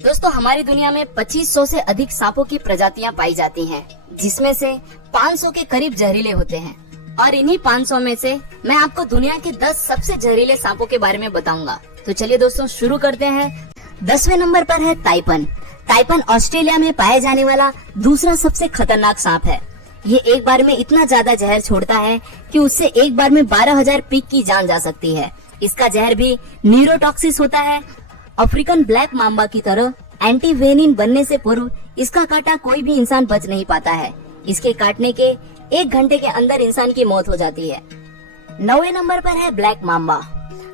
दोस्तों हमारी दुनिया में 2500 से अधिक सांपों की प्रजातियां पाई जाती हैं, जिसमें से 500 के करीब जहरीले होते हैं। और इन्हीं 500 में से मैं आपको दुनिया के 10 सबसे जहरीले सांपों के बारे में बताऊंगा। तो चलिए दोस्तों शुरू करते हैं। 10वें नंबर पर है ताइपन। ताइपन ऑस्ट्रेलिया में पाए जाने वाला दूसरा सबसे खतरनाक सांप है। ये एक बार में इतना ज्यादा जहर छोड़ता है कि उससे एक बार में 12,000 पीक की जान जा सकती है। इसका जहर भी न्यूरोटॉक्सिस होता है। अफ्रीकन ब्लैक माम्बा की तरह एंटीवेनिन बनने से पूर्व इसका काटा कोई भी इंसान बच नहीं पाता है। इसके काटने के 1 घंटे के अंदर इंसान की मौत हो जाती है। 9वें नंबर पर है ब्लैक माम्बा।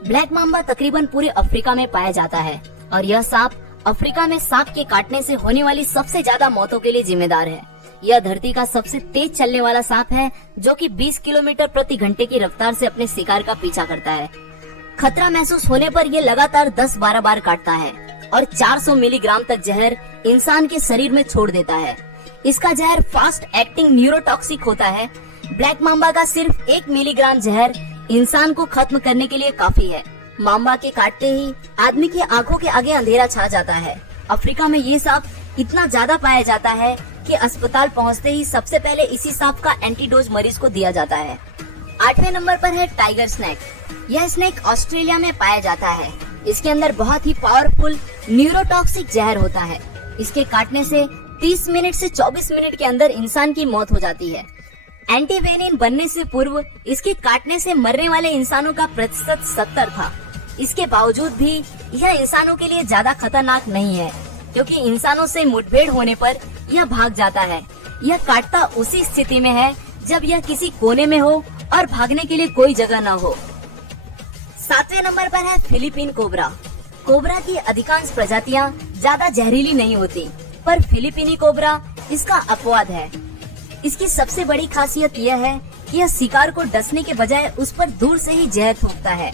ब्लैक माम्बा तकरीबन पूरे अफ्रीका में पाया जाता है और यह सांप अफ्रीका में सांप के काटने से होने वाली सबसे ज्यादा मौतों के लिए जिम्मेदार है। यह धरती का सबसे तेज चलने वाला सांप है, जो कि 20 किलोमीटर प्रति घंटे की रफ्तार से अपने शिकार का पीछा करता है। खतरा महसूस होने पर यह लगातार 10-12 बार काटता है और 400 मिलीग्राम तक जहर इंसान के शरीर में छोड़ देता है। इसका जहर फास्ट एक्टिंग न्यूरोटॉक्सिक होता है। ब्लैक माम्बा का सिर्फ 1 मिलीग्राम जहर इंसान को खत्म करने के लिए काफी है। माम्बा के काटते ही आदमी की आंखों के आगे अंधेरा छा जाता है। अफ्रीका में ये सांप इतना ज्यादा पाया जाता है कि अस्पताल पहुंचते ही सबसे पहले इसी सांप का एंटीडोज मरीज को दिया जाता है। 8वें नंबर पर है टाइगर स्नेक। यह स्नेक ऑस्ट्रेलिया में पाया जाता है। इसके अंदर बहुत ही पावरफुल न्यूरोटॉक्सिक जहर होता है। इसके काटने से 30 मिनट से 24 मिनट के अंदर इंसान की मौत हो जाती है। एंटीवेनिन बनने से पूर्व इसके काटने से मरने वाले इंसानों का प्रतिशत 70 था। इसके बावजूद भी यह इंसानों के लिए ज्यादा खतरनाक नहीं है, क्योंकि इंसानों से मुठभेड़ होने पर यह भाग जाता है। यह काटता उसी स्थिति में है जब यह किसी कोने में हो और भागने के लिए कोई जगह न हो। 7वें नंबर पर है फिलीपीन कोबरा। कोबरा की अधिकांश प्रजातियां ज्यादा जहरीली नहीं होती, पर फिलीपीनी कोबरा इसका अपवाद है। इसकी सबसे बड़ी खासियत यह है कि यह शिकार को डसने के बजाय उस पर दूर से ही जहर थूकता है।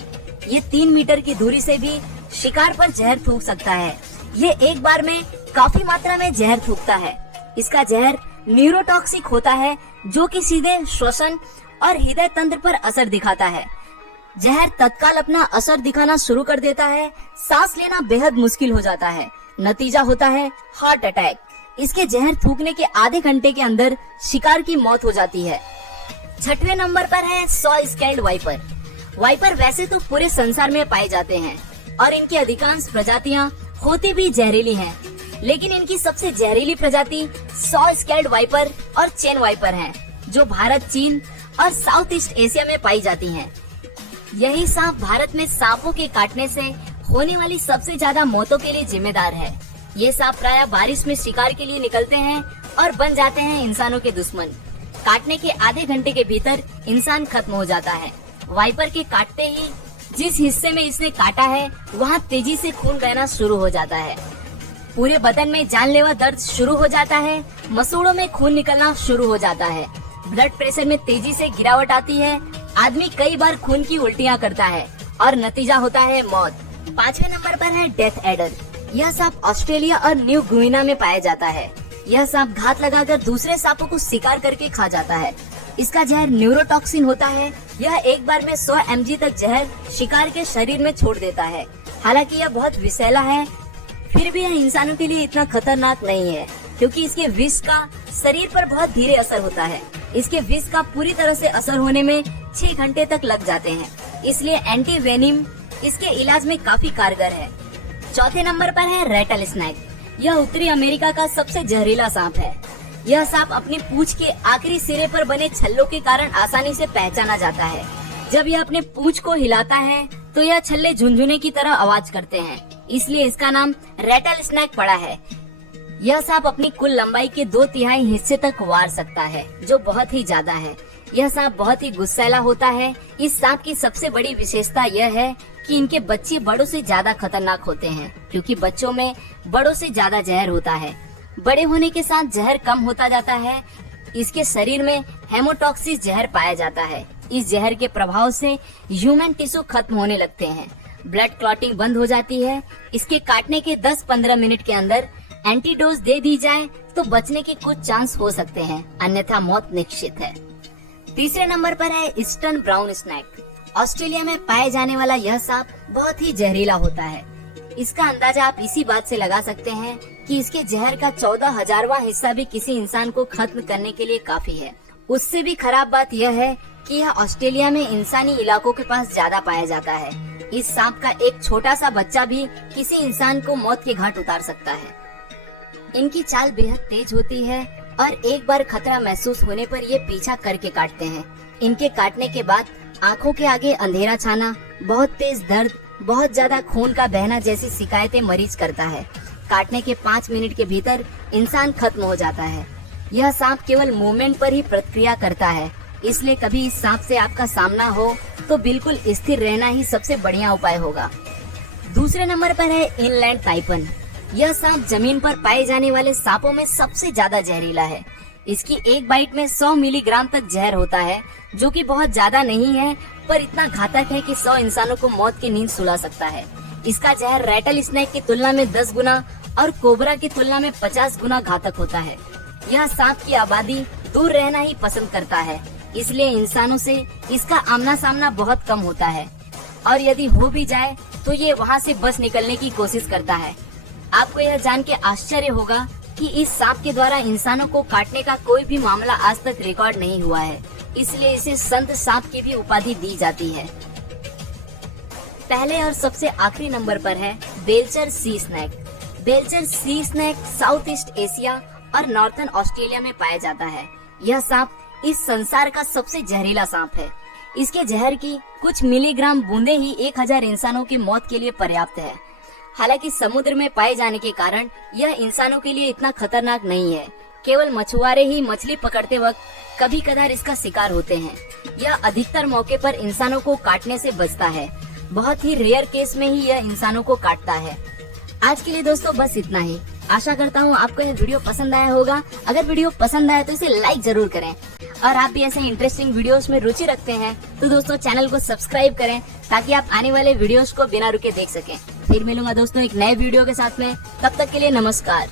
ये 3 मीटर की दूरी से भी शिकार पर जहर थूक सकता है। ये एक बार में काफी मात्रा में जहर थूकता है। इसका जहर न्यूरोटॉक्सिक होता है, जो कि सीधे श्वसन और हृदय तंत्र पर असर दिखाता है। जहर तत्काल अपना असर दिखाना शुरू कर देता है। सांस लेना बेहद मुश्किल हो जाता है। नतीजा होता है हार्ट अटैक। इसके जहर थूकने के आधे घंटे के अंदर शिकार की मौत हो जाती है। 6वें नंबर पर है सॉ स्केल्ड वाइपर। वाइपर वैसे तो पूरे संसार में पाए जाते हैं और इनकी अधिकांश प्रजातियां होती भी जहरीली हैं, लेकिन इनकी सबसे जहरीली प्रजाति सॉ स्केल्ड वाइपर और चेन वाइपर है, जो भारत, चीन और साउथ ईस्ट एशिया में पाई जाती हैं। यही सांप भारत में सांपों के काटने से होने वाली सबसे ज्यादा मौतों के लिए जिम्मेदार है। ये सांप प्रायः बारिश में शिकार के लिए निकलते हैं और बन जाते हैं इंसानों के दुश्मन। काटने के आधे घंटे के भीतर इंसान खत्म हो जाता है। वाइपर के काटते ही जिस हिस्से में इसने काटा है वहाँ तेजी से खून बहना शुरू हो जाता है। पूरे बदन में जानलेवा दर्द शुरू हो जाता है। मसूड़ों में खून निकलना शुरू हो जाता है। ब्लड प्रेशर में तेजी से गिरावट आती है। आदमी कई बार खून की उल्टियाँ करता है और नतीजा होता है मौत। 5वें नंबर पर है डेथ एडर। यह सांप ऑस्ट्रेलिया और न्यू गुइना में पाया जाता है। यह सांप घात लगाकर दूसरे सांपों को शिकार करके खा जाता है। इसका जहर न्यूरोटॉक्सिन होता है। यह एक बार में 100 mg तक जहर शिकार के शरीर में छोड़ देता है। हालांकि यह बहुत विषैला है, फिर भी यह इंसानों के लिए इतना खतरनाक नहीं है, क्योंकि इसके विष का शरीर पर बहुत धीरे असर होता है। इसके विष का पूरी तरह से असर होने में 6 घंटे तक लग जाते हैं, इसलिए एंटीवेनिम इसके इलाज में काफी कारगर है। 4थे नंबर पर है रेटल स्नेक। यह उत्तरी अमेरिका का सबसे जहरीला सांप है। यह सांप अपनी पूंछ के आखिरी सिरे पर बने छल्लों के कारण आसानी से पहचाना जाता है। जब यह अपने पूंछ को हिलाता है तो यह छल्ले झुनझुने की तरह आवाज करते हैं, इसलिए इसका नाम रेटल स्नेक पड़ा है। यह सांप अपनी कुल लंबाई के 2/3 हिस्से तक वार सकता है, जो बहुत ही ज्यादा है। यह सांप बहुत ही गुस्सैला होता है। इस सांप की सबसे बड़ी विशेषता यह है कि इनके बच्चे बड़ों से ज्यादा खतरनाक होते हैं, क्योंकि बच्चों में बड़ों से ज्यादा जहर होता है। बड़े होने के साथ जहर कम होता जाता है। इसके शरीर में हेमोटॉक्सिस जहर पाया जाता है। इस जहर के प्रभाव से ह्यूमन टिश्यू खत्म होने लगते हैं। ब्लड क्लॉटिंग बंद हो जाती है। इसके काटने के 10-15 मिनट के अंदर एंटीडोज दे दी जाए तो बचने के कुछ चांस हो सकते हैं, अन्यथा मौत निश्चित है। 3रे नंबर पर है ईस्टर्न ब्राउन स्नेक। ऑस्ट्रेलिया में पाए जाने वाला यह सांप बहुत ही जहरीला होता है। इसका अंदाजा आप इसी बात से लगा सकते हैं कि इसके जहर का 14,000वां हिस्सा भी किसी इंसान को खत्म करने के लिए काफी है। उससे भी खराब बात यह है कि यह ऑस्ट्रेलिया में इंसानी इलाकों के पास ज्यादा पाया जाता है। इस सांप का एक छोटा सा बच्चा भी किसी इंसान को मौत के घाट उतार सकता है। इनकी चाल बेहद तेज होती है और एक बार खतरा महसूस होने पर ये पीछा करके काटते हैं। इनके काटने के बाद आंखों के आगे अंधेरा छाना, बहुत तेज दर्द, बहुत ज्यादा खून का बहना जैसी शिकायतें मरीज करता है। काटने के 5 मिनट के भीतर इंसान खत्म हो जाता है। यह सांप केवल मूवमेंट पर ही प्रतिक्रिया करता है, इसलिए कभी इस सांप से आपका सामना हो तो बिल्कुल स्थिर रहना ही सबसे बढ़िया उपाय होगा। दूसरे नंबर पर है इनलैंड ताइपन। यह सांप जमीन पर पाए जाने वाले सांपों में सबसे ज्यादा जहरीला है। इसकी एक बाइट में 100 मिलीग्राम तक जहर होता है, जो कि बहुत ज्यादा नहीं है, पर इतना घातक है कि 100 इंसानों को मौत की नींद सुला सकता है। इसका जहर रैटल स्नेक की तुलना में 10 गुना और कोबरा की तुलना में 50 गुना घातक होता है। यह सांप की आबादी दूर रहना ही पसंद करता है, इसलिए इंसानों से इसका आमना सामना बहुत कम होता है, और यदि हो भी जाए तो ये वहाँ से बस निकलने की कोशिश करता है। आपको यह जान के आश्चर्य होगा कि इस सांप के द्वारा इंसानों को काटने का कोई भी मामला आज तक रिकॉर्ड नहीं हुआ है, इसलिए इसे संत सांप की भी उपाधि दी जाती है। पहले और सबसे आखिरी नंबर पर है बेल्चर सी स्नेक। बेल्चर सी स्नेक साउथ ईस्ट एशिया और नॉर्थर्न ऑस्ट्रेलिया में पाया जाता है। यह सांप इस संसार का सबसे जहरीला सांप है। इसके जहर की कुछ मिलीग्राम बूंदे ही 1000 इंसानों की मौत के लिए पर्याप्त है। हालांकि समुद्र में पाए जाने के कारण यह इंसानों के लिए इतना खतरनाक नहीं है। केवल मछुआरे ही मछली पकड़ते वक्त कभी कदार इसका शिकार होते हैं। यह अधिकतर मौके पर इंसानों को काटने से बचता है। बहुत ही रेयर केस में ही यह इंसानों को काटता है। आज के लिए दोस्तों बस इतना ही। आशा करता हूँ आपको यह वीडियो पसंद आया होगा। अगर वीडियो पसंद आया तो इसे लाइक जरूर करें, और आप भी ऐसे इंटरेस्टिंग वीडियोस में रुचि रखते हैं तो दोस्तों चैनल को सब्सक्राइब करें, ताकि आप आने वाले वीडियोस को बिना रुके देख सकें। फिर मिलूंगा दोस्तों एक नए वीडियो के साथ में। तब तक के लिए नमस्कार।